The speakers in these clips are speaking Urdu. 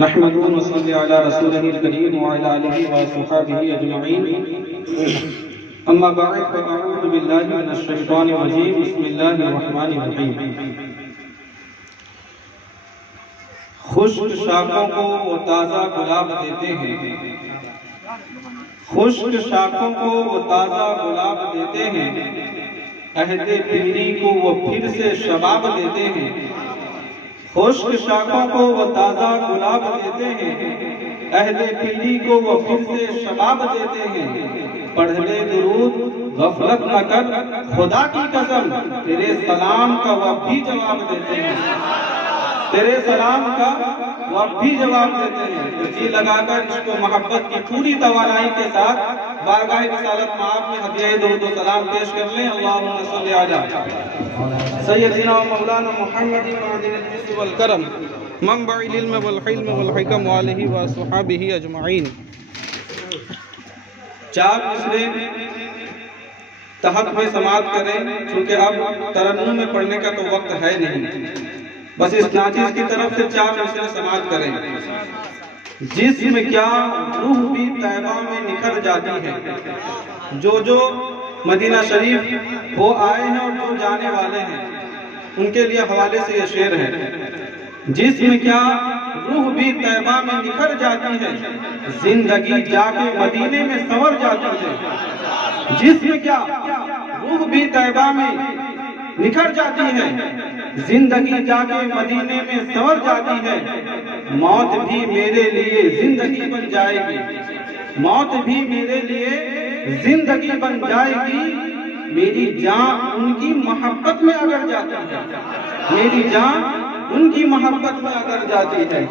نحمده ونصلي على رسوله الكريم وعلى آله وصحبه أجمعين. أما بعد فأعوذ بالله من الشيطان الرجيم. بسم الله الرحمن الرحيم. خشک شاخوں کو وہ تازہ گلاب دیتے ہیں، خشک شاخوں کو وہ تازہ گلاب دیتے ہیں، عہد پیری کو وہ پھر سے شباب دیتے ہیں. خشک شاخوں کو وہ تازہ گلاب دیتے ہیں، عہد پیری کو وہ پھر سے شباب دیتے ہیں. پڑھ لے درود غفلت نہ کر، خدا کی قسم تیرے سلام کا وہ اب بھی جواب دیتے ہیں، تیرے سلام کا وہ اب بھی جواب دیتے ہیں. جی لگا کر عشق و محبت کی پوری توانائی کے ساتھ بارگاہ رسالت مآب میں ہدیہ درود و سلام پیش کر لیں. اللہم صلی علی سیدنا و مولانا محمد معدن الجود والکرم منبع العلم والحلم والحکم وآلہ وصحبہ اجمعین. چار مصرے تحت میں سماعت کریں، چونکہ اب ترنم میں پڑھنے کا تو وقت ہے نہیں، بس اس ناچیز کی طرف سے چار مصرے سماعت کریں. جسم کیا روح بھی طیبہ میں نکھر جاتی ہے، جو مدینہ شریف وہ آئے ہیں اور جو جانے والے ہیں ان کے لیے حوالے سے یہ شعر ہے. جسم کیا روح بھی طیبہ میں نکھر جاتی ہے، زندگی جا کے مدینے میں سنور جاتی ہے. جسم کیا روح بھی طیبہ میں نکھر جاتی ہے، زندگی جا کے مدینے میں سنور جاتی ہے. موت بھی میرے لیے زندگی بن جائے گی، موت بھی میرے لیے زندگی بن جائے گی. میری جان ان کی محبت میں اگر جاتی ہے، میری جان ان کی محبت میں اگر جاتی ہے،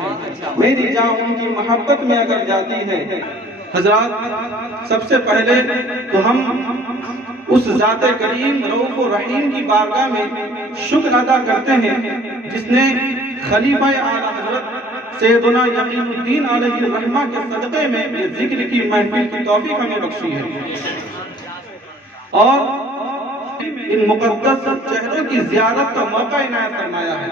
میری جان ان کی محبت میں اگر جاتی ہے. حضرات، سب سے پہلے تو ہم اس ذات کریم رؤوف و رحیم کی بارگاہ میں شکر ادا کرتے ہیں جس نے خلیفہ اعلیٰ حضرت سیدنا یقین الدین علیہ الرحمہ کے صدقے میں یہ ذکر کی محفل کی توفیق ہمیں بخشی ہے اور ان مقدس چہروں کی زیارت کا موقع عنایت فرمایا ہے.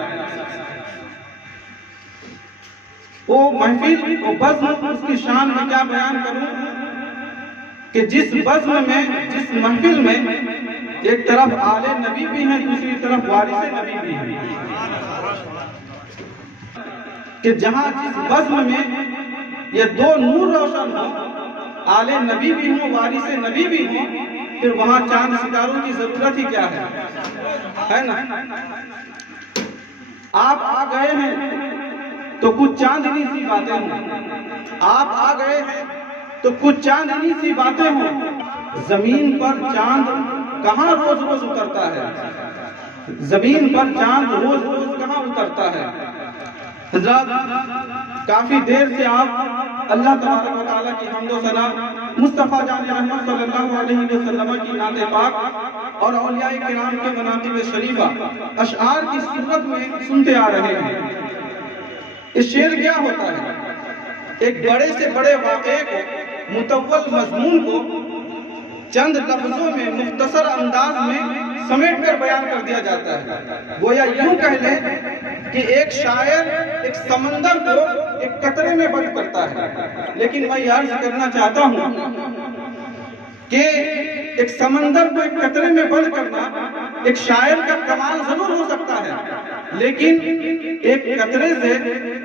وہ محفل وہ بزم، اس کی شان میں کیا بیان کروں کہ جس بزم میں، جس محفل میں ایک طرف آل نبی بھی ہیں، دوسری طرف وارث نبی بھی ہیں، کہ جہاں جس بزم میں یہ دو نور روشن ہوں، آل نبی بھی ہوں، وارث نبی بھی ہوں، پھر وہاں چاند ستاروں کی ضرورت ہی کیا ہے نا. آپ آ گئے ہیں تو کچھ چاندنی سی باتیں ہوں، آپ آ گئے ہیں تو کچھ چاندنی سی باتیں ہوں. زمین پر چاند کہاں روز روز اترتا ہے، زمین پر چاند روز روز کہاں اترتا ہے. حضرات، کافی دیر سے آپ اللہ تبارک و تعالیٰ کی حمد و ثنا، مصطفیٰ جان رحمت صلی اللہ علیہ وسلم کی نعت پاک اور اولیاء کرام کے مناقب شریفہ اشعار کی صورت میں سنتے آ رہے ہیں. اس شعر کیا ہوتا ہے؟ ایک بڑے سے بڑے واقعے کو، مطول مضمون کو چند لفظوں میں مختصر انداز میں سمیٹ کر بیان کر دیا جاتا ہے. گویا یوں کہہ لیں کہ ایک شاعر ایک سمندر کو ایک قطرے میں بند کرتا ہے. لیکن میں یہ عرض کرنا چاہتا ہوں کہ ایک سمندر کو ایک قطرے میں بند کرنا ایک شاعر کا کمال ضرور ہو سکتا ہے، لیکن ایک قطرے سے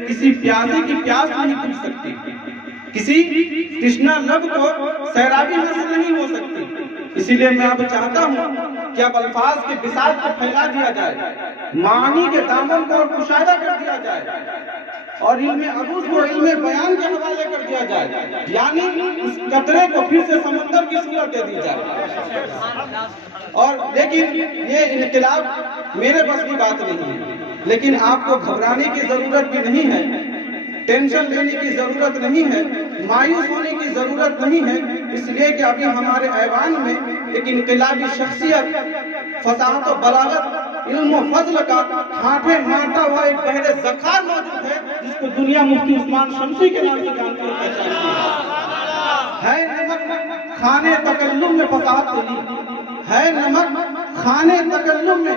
کسی پیاسی کی پیاس نہیں بجھ سکتی، کسی تشنا لب کو سیرابی حاصل نہیں ہو سکتی. اسی لیے میں اب چاہتا ہوں کہ اب الفاظ کے بساط کو پھیلا دیا جائے، معانی کے دامن کو کشادہ کر دیا جائے اور علم عروض کو علم بیان کے حوالے کر دیا جائے، یعنی اس قطرے کو پھر سے سمندر کی صورت دے دی جائے. اور لیکن یہ انقلاب میرے بس کی بات نہیں ہے، لیکن آپ کو گھبرانے کی ضرورت بھی نہیں ہے، ٹینشن لینے کی ضرورت نہیں ہے، مایوس ہونے کی ضرورت نہیں ہے. اس لیے کہ ابھی ہمارے ایوان میں ایک انقلابی شخصیت، فصاحت و بلاغت، علم و فضل کا ہاتھیں مارتا ہوا ایک بحر ذخار موجود ہے جس کو دنیا مفتی عثمان شمسی کے نام سے جانتی اور پہچانتی ہے. نمک کھانے تکلم میں فصاحت تیری، ہے نمک کھانے تکلم میں